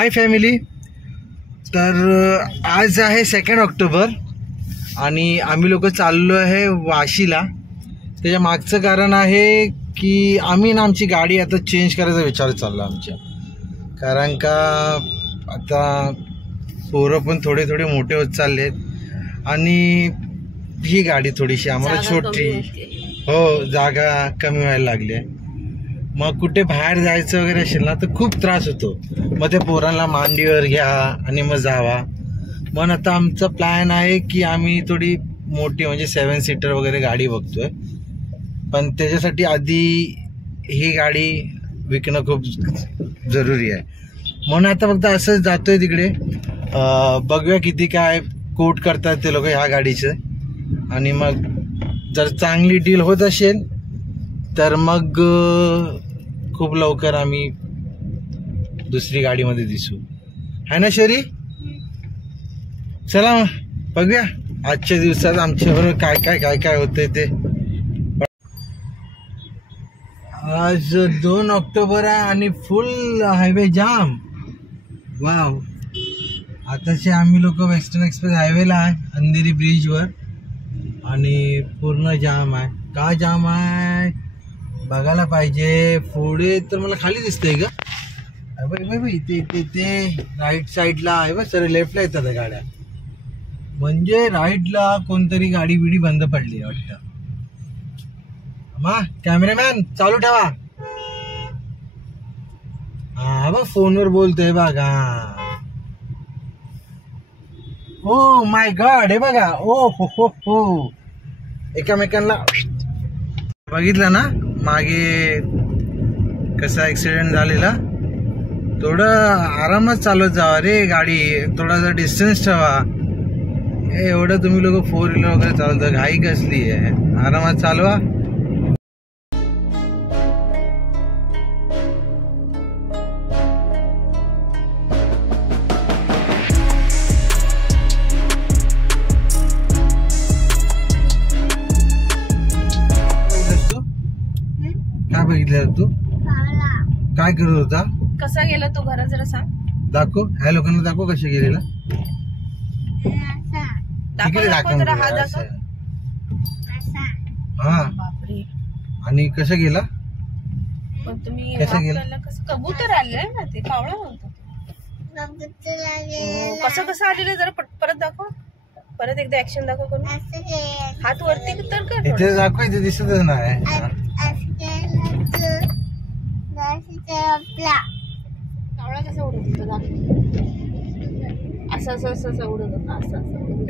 Hi family. तर आज आहे 2 ऑक्टोबर आणि आम्ही लोक चाललो आहे वाशीला. त्याच्या मागचं कारण आहे की आम्ही ना आमची गाडी आता चेंज करायचा विचार चालला आमच्या. कारण का आता पोरं पण थोडे थोडे मोठे होत चालले आहेत आणि ही गाडी थोडीशी आम्हाला छोटी, हो जागा कमी व्हायला लागली आहे. मग कुठे बाहेर जायचं वगैरे असेल ना तर खूप त्रास होतो. मग ते पोरांना मांडीवर घ्या आणि मग जावा. मग आता आमचा प्लॅन आहे की आम्ही थोडी मोठी म्हणजे 7 सीटर वगैरे गाडी बघतोय. पण त्याच्यासाठी आधी ही गाडी विकणं खूप जरुरी आहे. म्हणून आता फक्त असंच जातोय तिकडे, बघूया किती काय कोट करतात ते लोक ह्या गाडीचं. आणि मग जर चांगली डील होत असेल तर मग खूप लवकर आम्ही दुसरी गाडीमध्ये दिसू, है ना शरी? चला मग बघूया आजच्या दिवसात आमच्याबरोबर काय काय काय काय होतंय ते. आज 2 ऑक्टोबर आहे आणि फुल हायवे जाम. वाव. आताचे आम्ही लोक वेस्टर्न एक्सप्रेस हायवेला आहे अंधेरी ब्रिजवर आणि पूर्ण जाम आहे. का जाम आहे बघायला पाहिजे. पुढे तर मला खाली दिसतंय का ते राईट साईडला आहे बघ सर, लेफ्टला येतात गाड्या. म्हणजे राईटला कोणतरी गाडी बिडी बंद पडली वाटतं. कॅमेरामॅन चालू ठेवा. हा बघ फोनवर बोलतोय बघा. ओ माय गॉड, हे बघा. ओ हो हो हो, एकामेकांना बघितलं ना मागे कसा ऍक्सिडेंट झालेला. थोडं आरामात चालवत जावा रे गाडी, थोडासा डिस्टन्स ठेवा. एवढं तुम्ही लोक 4 व्हीलर वगैरे चालवता, घाई कसली आहे? आरामात चालवा. काय बघितलं तू? काय करत होता? कसा गेला तो घरात जरा सांग. दाखव, ह्या लोकांना दाखव कशा गेलेला. हा आणि कसं गेला? पण तुम्ही कसं गेला? कसं कबूतर आले ना, ते कावळा नव्हता. कसं आलेलं जरा परत दाखव. परत एकदा ऍक्शन दाखव करून. हात वरती तर कर. इथे दाखव, इथे दिसतच नाही. कावळा कसा उडत होता असं असं असं उडत होता असं.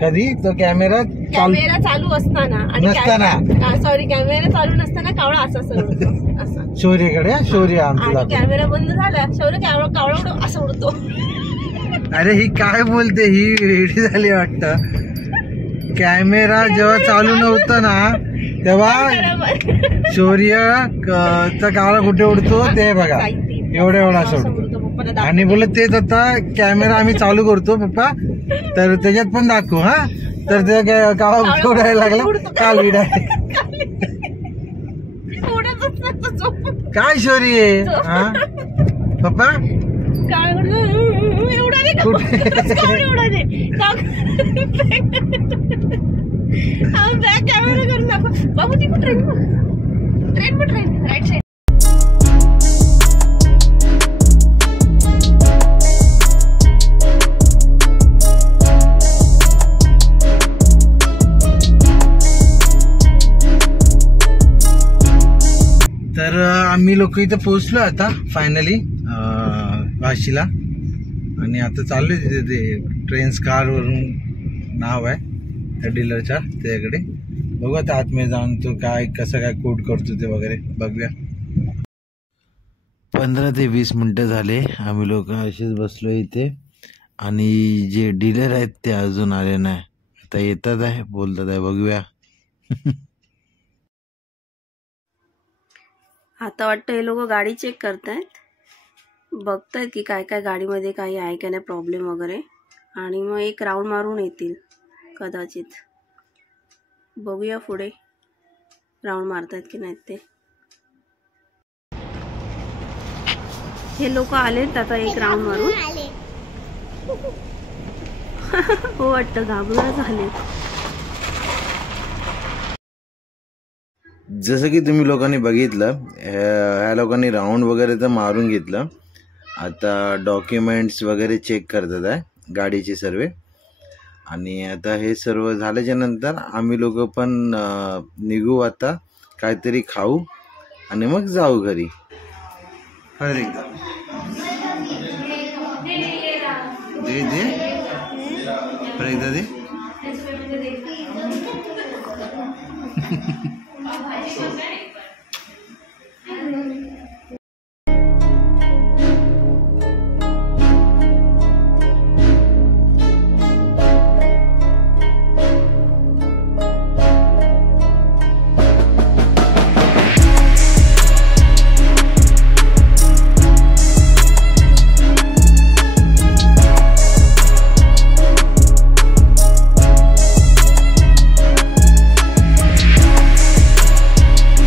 कधी तो कॅमेरा चालू असताना आणि सॉरी कॅमेरा चालू नसताना कावळा असं असं उडतो असं. शौर्य आमचा कॅमेरा बंद झाला, शौर्य कावळा असं उडतो. अरे ही काय बोलते, ही वेडी झाली वाटतं. कॅमेरा जेव्हा चालू नव्हतं ना तेव्हा शौर्य कावळा कुठे उडतो ते बघा, एवढा सोडतो. आणि बोलत तेच आता कॅमेरा आम्ही चालू करतो पप्पा, तर त्याच्यात पण दाखवू. हा तर त्या कावळा कुठे उडायला लागला काल विडा. काय शौर्य? हा पप्पा कॅमेरा करून दाखव बाबू. ती ट्रेन राईट साईड. तर आम्ही लोक इथं पोहोचलो आता फायनली वाशीला. आणि आता चाललोय तिथे ते ट्रेन्स कार वरून नाव आहे त्या डीलरच्या, त्याच्याकडे बघू आता आतमध्ये जाऊन तो काय कसं काय कोड करतो ते वगैरे बघूया. 15 ते 20 मिनिटं झाले आम्ही लोक असेच बसलो इथे आणि जे डीलर आहेत ते अजून आले नाही. आता येतात आहे, बोलतात आहे, बघूया. आता वाटतं हे लोक गाडी चेक करतायत, बघतायत की काय काय गाडीमध्ये काही आहे का नाही प्रॉब्लेम वगैरे, आणि मग एक राऊंड मारून येतील कदाचित. बघूया पुढे राऊंड मारतायत की नाहीत ते. हे लोक आलेत आता एक राऊंड मारून. हो वाटतं घाबरून झाले. जसं की तुम्ही लोकांनी बघितलं, ह्या लोकांनी राऊंड वगैरे तर मारून घेतलं. आता डॉक्युमेंट्स वगैरे चेक करतात आहे गाडीचे सर्व. आणि आता हे सर्व झाल्याच्या नंतर आम्ही लोक पण निघू, आता काहीतरी खाऊ आणि मग जाऊ घरी. परत एकदा दे दे परत एकदा दे.